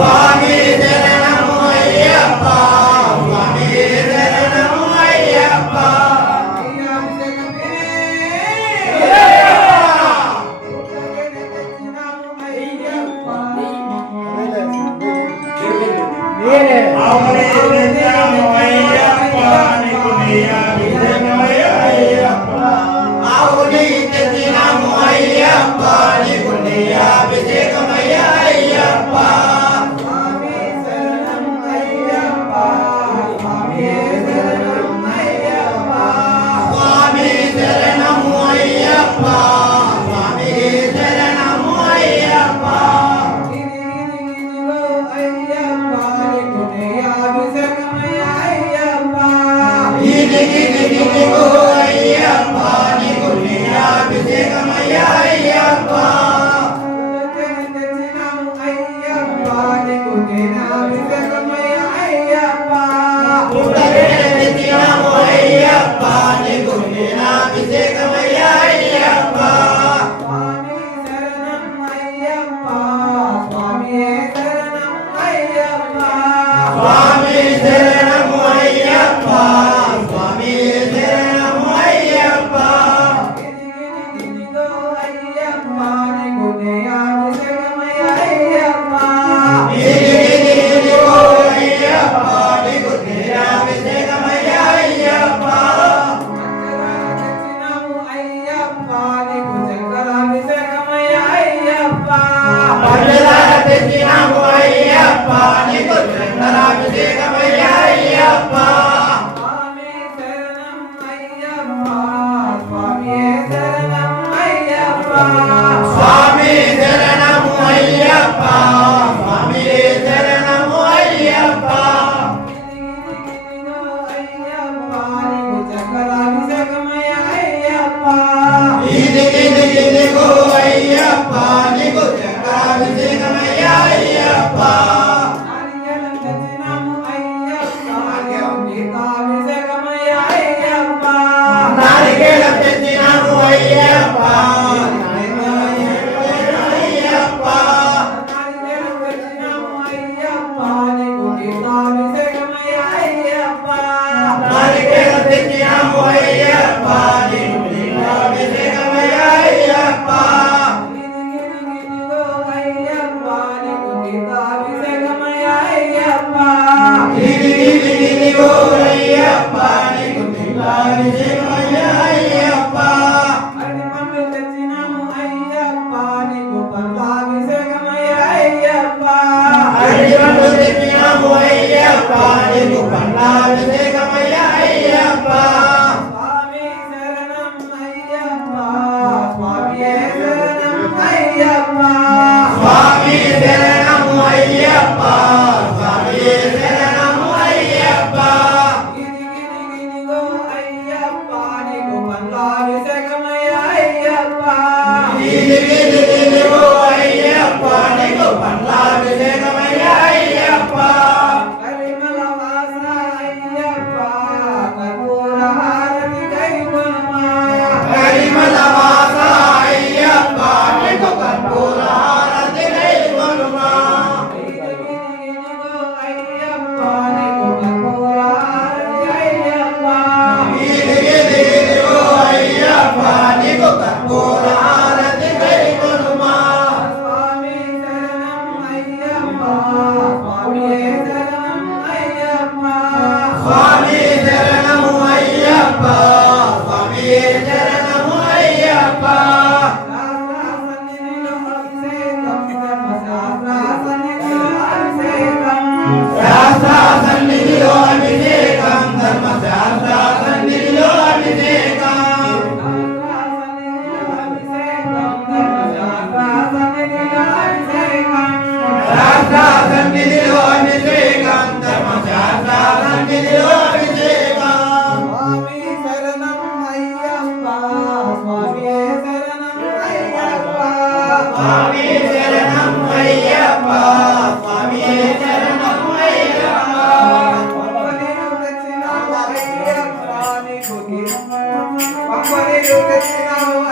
స్వామి శరణము అయ్యప్ప స్వామి శరణము అయ్యప్ప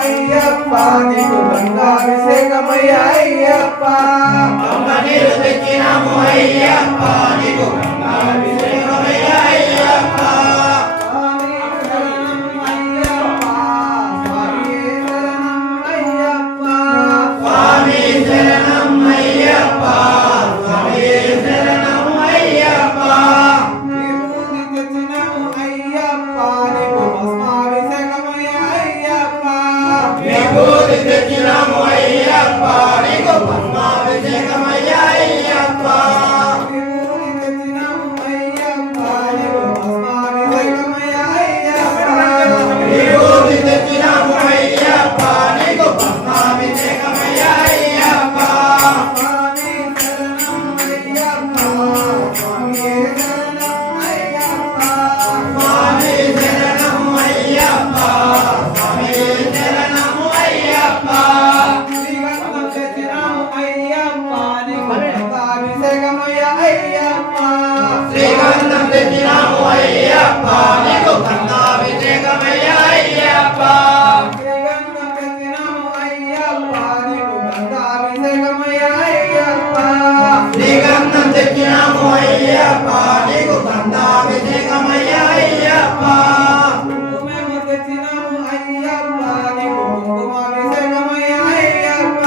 అయ్యప్ప నీకు బంగారు సేగమయ్య అయ్యప్ప తెచ్చినాము అయ్యప్ప నీకు గంగాభిషేకమయ్య అయ్యప్ప స్వామి శరణం అయ్యప్ప స్వామి శరణం అయ్యప్ప విభూతి తెచ్చినాము అయ్యప్ప నీకు భస్మాభిషేకమయ్య అయ్యప్ప విభూతి తెచ్చినాము అయ్యప్ప నీకు భస్మాభిషేకమయ్య అయ్యప్ప విభూతి తెచ్చినాము అయ్యప్ప నీకు భస్మాభిషేకమయ్య అయ్యప్ప విభూతి తెచ్చినాము అయ్యప్ప నీకు భస్మాభిషేకమయ్య అయ్యప్ప స్వామి శరణం అయ్యప్ప స్వామి శరణం అయ్యప్ప స్వామి శరణం అయ్యప్ప స్వామి శరణం అయ్యప్ప శ్రీగంధం తెచ్చినాము అయ్యప్ప నీకు గంగాభిషేకమయ్య అయ్యప్ప శ్రీగంధం తెచ్చినాము అయ్యప్ప నీకు గంగాభిషేకమయ్య అయ్యప్ప శ్రీగంధం తెచ్చినాము అయ్యప్ప నీకు గంగాభిషేకమయ్య అయ్యప్ప శ్రీగంధం తెచ్చినాము అయ్యప్ప నీకు గంగాభిషేకమయ్య అయ్యప్ప కుంకుమేమో తెచ్చినాము అయ్యప్ప నీకు కుంకుమాభిషేకమయ్య అయ్యప్ప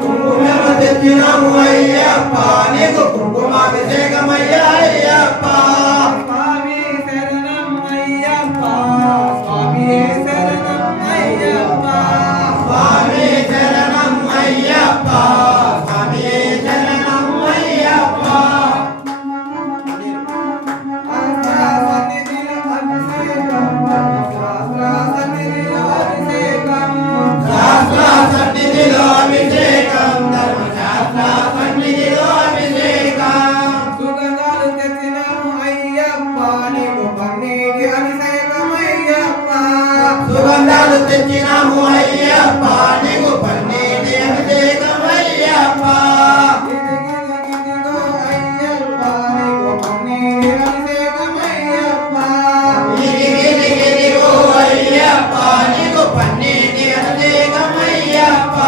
కుంకుమేమ తెచ్చినాము అయ్యప్ప నీకు కుంకుమాభిషేకమయ్య అయ్యప్ప స్వామి శరణం అయ్యప్ప స్వామి శరణం అయ్యప్ప స్వామి శరణం అయ్యప్ప స్వామి శరణం అయ్యప్ప శాస్త్ర సన్నిధిలో అభిషేకం ధర్మశాస్త్ర సన్నిధిలో అభిషేకం సుగంధాలు తెచ్చినాము అయ్యప్ప నీకు పన్నీటి అభిషేకం అయ్యప్ప సుగంధాలు తెచ్చినాము అయ్యప్ప నీకు పన్నీటి అభిషేకం అయ్యప్ప ఇదిగో అయ్యప్ప నీకు పన్నీటి అభిషేకం అయ్యప్ప ఇదిగో అయ్యప్ప నీకు పన్నీటి అభిషేకం అయ్యప్ప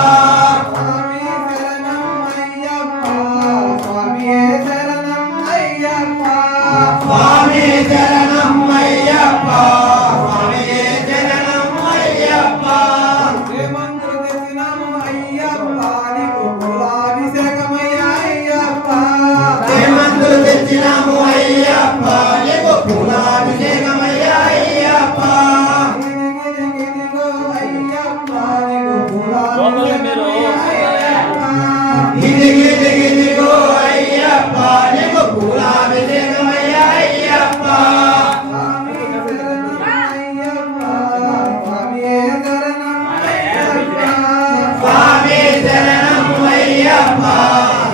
స్వామి శరణం అయ్యప్ప స్వామి శరణం అయ్యప్ప స్వామి శరణం అయ్యప్ప స్వామి శరణం అయ్యప్ప శ్రీమంతులు తెచ్చినాము అయ్యప్ప నీకు పూలాభిషేకమయ్య అయ్యప్ప హేమంతులు తెచ్చినాము అయ్యప్ప నీకు పూలాభిషేకమయ్య అయ్యప్ప ఇదిగో అయ్యప్ప నీకు పూలాభిషేకమయ్య అయ్యప్ప ఇదిగో అయ్యప్ప నీకు పూలాభిషేకమయ్య అయ్యప్ప స్వామి శరణం అయ్యప్ప స్వామి శరణం అయ్యప్ప స్వామి శరణం అయ్యప్ప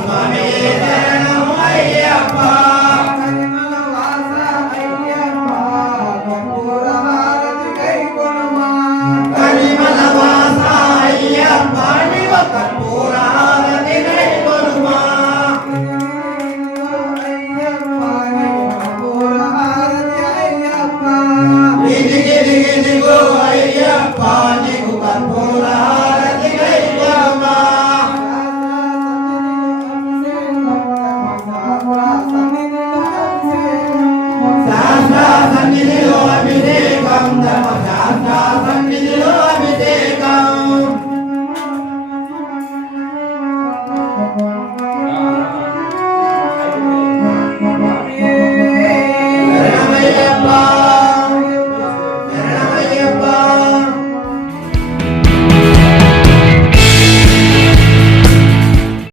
స్వామి శరణం అయ్యప్ప కరిమల వాస అయ్యప్ప కర్పూర హారతి కైకొనుమా కరిమల వాస అయ్యప్ప నీకు కర్పూరారతి నైకొనుమా అయ్యప్ప నీకు కర్పూర హారతి అయ్యప్ప ఇదిగో అయ్యప్ప నీకు కర్పూరారతి నైకొనుమా శాస్త్ర సన్నిధిలో